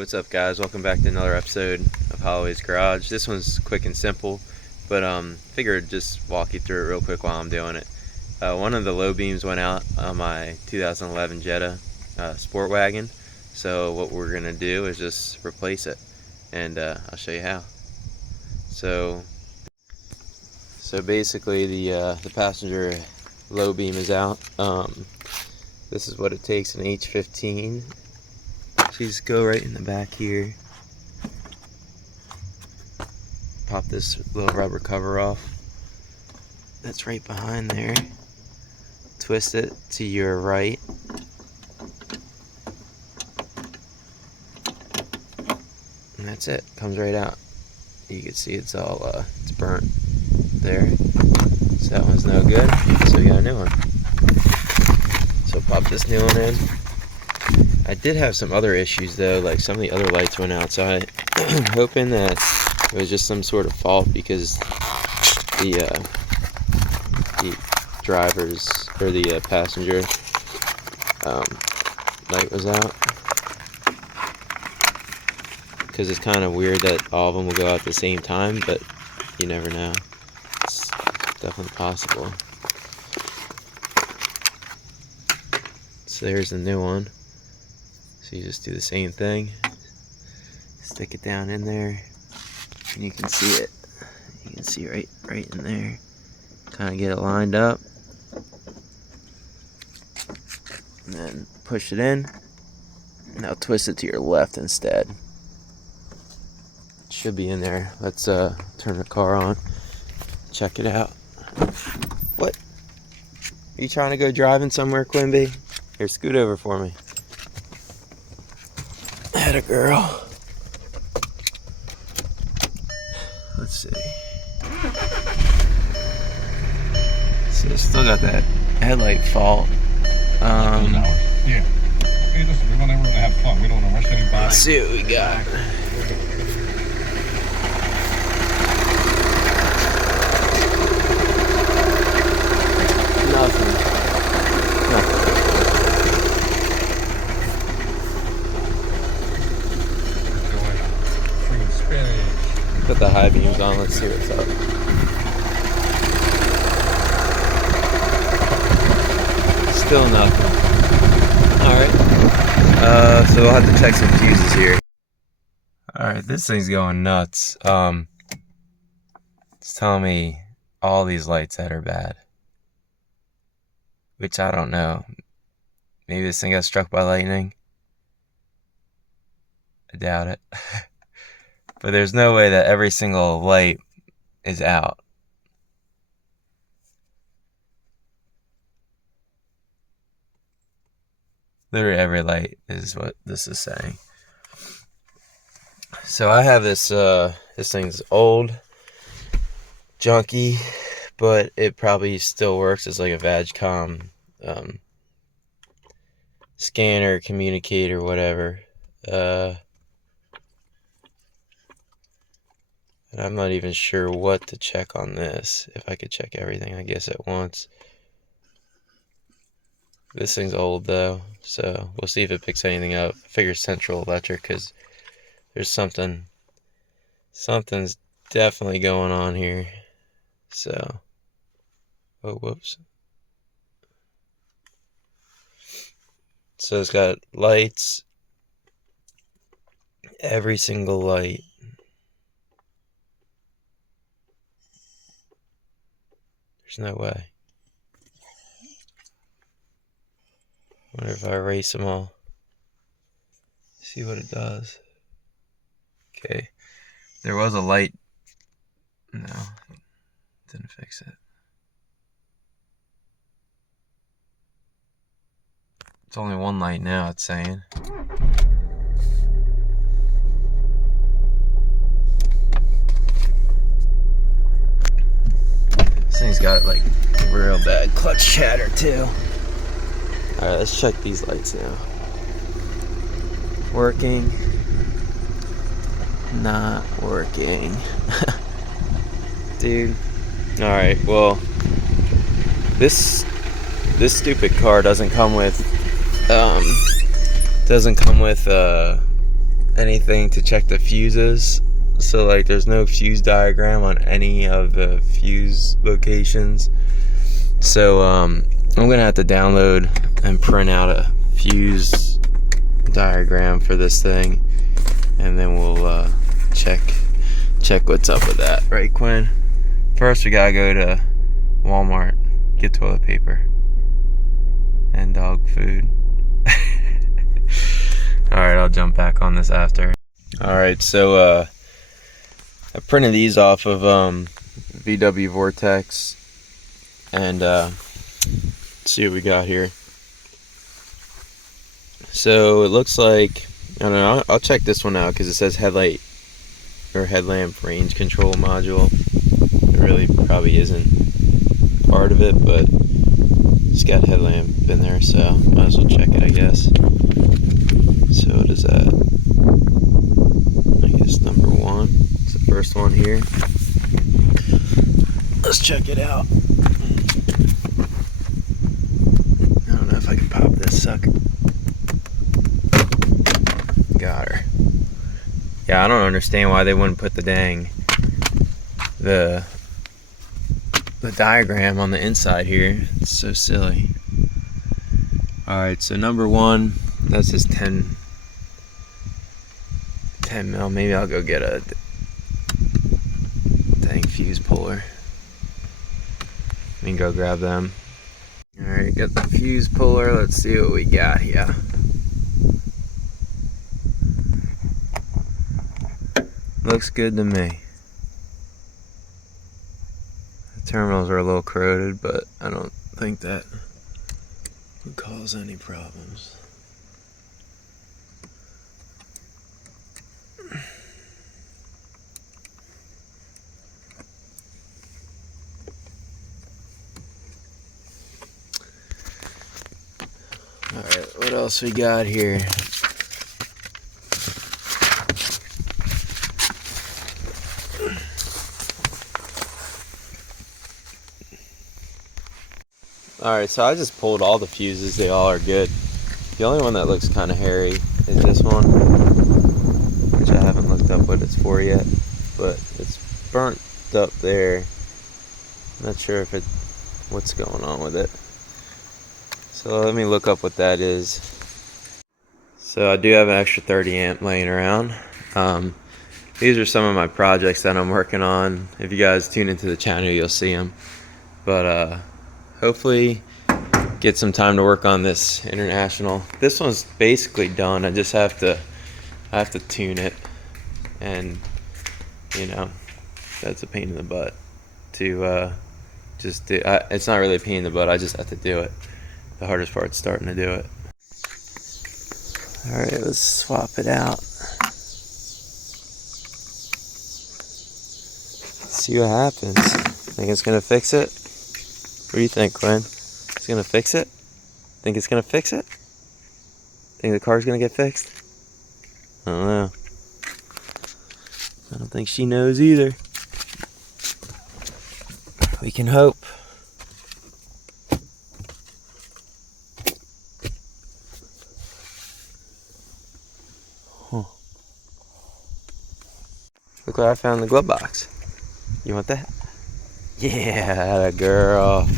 what's up guys? Welcome back to another episode of Holloway's Garage. This one's quick and simple, but figured I'd just walk you through it real quick while I'm doing it. One of the low beams went out on my 2011 Jetta Sportwagen, so what we're gonna do is just replace it, and I'll show you how. So basically the passenger low beam is out. This is what it takes an H15. So you just go right in the back here, pop this little rubber cover off that's right behind there, twist it to your right, and that's it. Comes right out. You can see it's all it's burnt there, so that one's no good, so we got a new one. So pop this new one in. I did have some other issues though, like some of the other lights went out, so I'm hoping that it was just some sort of fault because the driver's or the passenger light was out. Because it's kind of weird that all of them will go out at the same time, but you never know. It's definitely possible. So there's the new one. So you just do the same thing, stick it down in there, and you can see it. You can see right in there. Kind of get it lined up, and then push it in. Now twist it to your left instead. It should be in there. Let's turn the car on, check it out. What? Are you trying to go driving somewhere, Quimby? Here, scoot over for me. Atta girl. Let's see. So it's still got that headlight fault. Yeah. Hey, listen, we want everyone to have fun. We don't want to rush anybody. Let's see what we got. Nothing. Put the high beams on, let's see what's up. Still nothing. Alright. So we'll have to check some fuses here. Alright, this thing's going nuts. It's telling me all these lights that are bad. Which I don't know. Maybe this thing got struck by lightning. I doubt it. But there's no way that every single light is out. Literally every light is what this is saying. So I have this, this thing's old, junky, but it probably still works. It's like a VAGCOM scanner, communicator, whatever. And I'm not even sure what to check on this. If I could check everything, I guess, at once. This thing's old, though, so we'll see if it picks anything up. I figure Central Electric, because there's something's definitely going on here. So, oh, whoops. So it's got lights, every single light. There's no way. I wonder if I erase them all. See what it does. Okay. There was a light. No. Didn't fix it. It's only one light now, it's saying. This thing's got like real bad clutch chatter too. Alright, let's check these lights now. Working. Not working. Dude. Alright, well, this stupid car doesn't come with anything to check the fuses. So like there's no fuse diagram on any of the fuse locations. So I'm gonna have to download and print out a fuse diagram for this thing, and then we'll check what's up with that, right, Quinn? First we gotta go to Walmart, get toilet paper and dog food. Alright, I'll jump back on this after. Alright, so I printed these off of VW Vortex, and see what we got here. So it looks like, I don't know, I'll check this one out because it says headlight or headlamp range control module. It really probably isn't part of it, but it's got headlamp in there, so might as well check it, I guess. So what is that? I guess number 1. It's the first one here. Let's check it out. I don't know if I can pop this sucker. Got her. Yeah, I don't understand why they wouldn't put the the diagram on the inside here. It's so silly. Alright, so number 1, that's just 10 mil. Maybe I'll go get a dang fuse puller. Let me go grab them. Alright, got the fuse puller. Let's see what we got here. Looks good to me. The terminals are a little corroded, but I don't think that would cause any problems. Alright, what else we got here? Alright, so I just pulled all the fuses. They all are good. The only one that looks kind of hairy is this one, which I haven't looked up what it's for yet, but it's burnt up there. I'm not sure if what's going on with it. So let me look up what that is. So I do have an extra 30 amp laying around. These are some of my projects that I'm working on. If you guys tune into the channel, you'll see them. But hopefully get some time to work on this International. This one's basically done. I just have to tune it, and you know, that's a pain in the butt to just do. It's not really a pain in the butt, I just have to do it. The hardest part's starting to do it. Alright, let's swap it out. See what happens. Think it's gonna fix it? What do you think, Quinn? It's gonna fix it? Think it's gonna fix it? Think the car's gonna get fixed? I don't know. I don't think she knows either. We can hope. Huh. Look what I found in the glove box. You want that? Yeah, girl.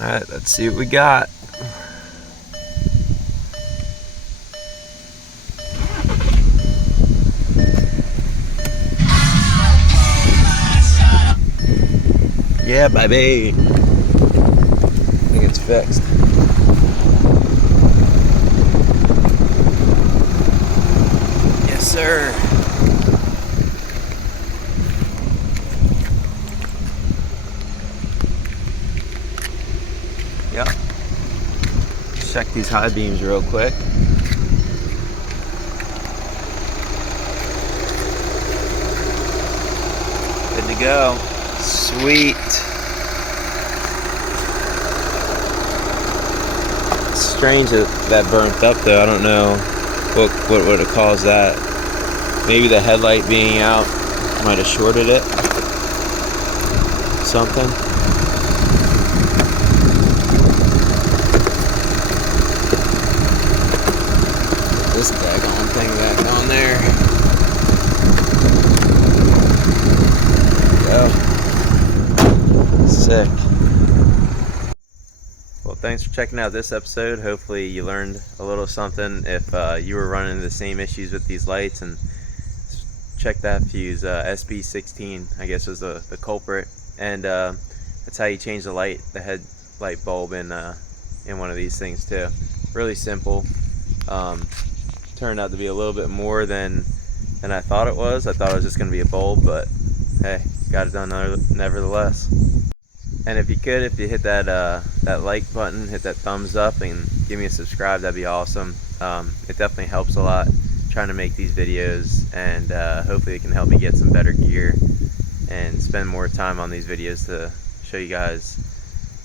Alright, let's see what we got. Yeah, baby. I think it's fixed. Yes, sir. Yep. Check these high beams real quick. Good to go. Sweet. It's strange that burnt up though. I don't know what would have caused that. Maybe the headlight being out might have shorted it. Something. this daggone thing back on there. There we go. Sick. Well, thanks for checking out this episode. Hopefully you learned a little something if you were running the same issues with these lights, and check that fuse. SB16 I guess was the culprit, and that's how you change the headlight bulb in one of these things too. Really simple. Turned out to be a little bit more than I thought it was. I thought it was just going to be a bulb, but hey, got it done nevertheless. And if you hit that like button, hit that thumbs up, and give me a subscribe, that'd be awesome. It definitely helps a lot trying to make these videos, and hopefully it can help me get some better gear and spend more time on these videos to show you guys,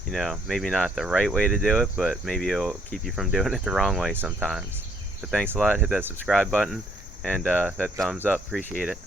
you know, maybe not the right way to do it, but maybe it'll keep you from doing it the wrong way sometimes. But thanks a lot. Hit that subscribe button and that thumbs up. Appreciate it.